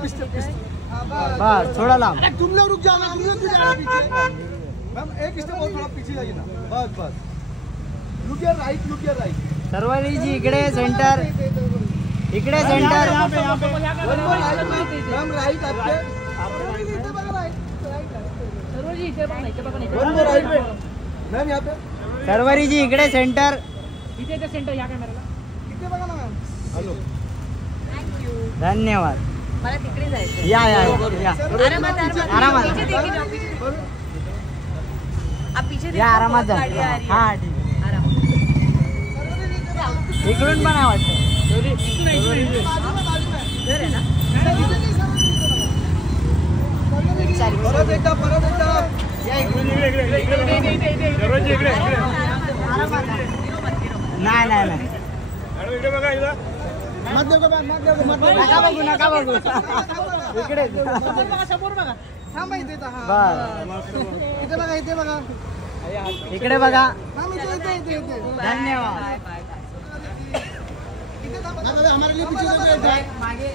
बस थोड़ा लाभ। तुम लोग रुक जाना, हम लोग भी जाना पीछे। मैम एक स्टेप और थोड़ा पीछे जाइए ना, बस बस। Look your right, look your right. सर्वाली जी इकडे सेंटर, इकडे सेंटर। मैम राइट आपके, मैम यहाँ पे सर्वरी जी इकडे सेंटर, इथे सेंटर या कॅमेराला इथे बघा ना मॅम। हॅलो, धन्यवाद। मला तिकडे जायचं। या आरामात आरामात। पीछे देखिए जाओ, पीछे। आप पीछे या देखो, आरामात जा। गाड़ी आ रही है। हा ठीक आहे। आरामात। इकडून पण आहे वाटतं। घर आहे ना? परत एकदा या इकडून। नाही नाही नाही, मत देखो मॅम, मत देखो, मत देखो। नका बघू, नका बघू। इकडे समोर बघा, थांबा इथे इथं, हा बस इथे बघा, इथे बघा इकडे बघा। मॅम, इथे धन्यवाद। इथे थांबा, हमारे लिए पीछे मागे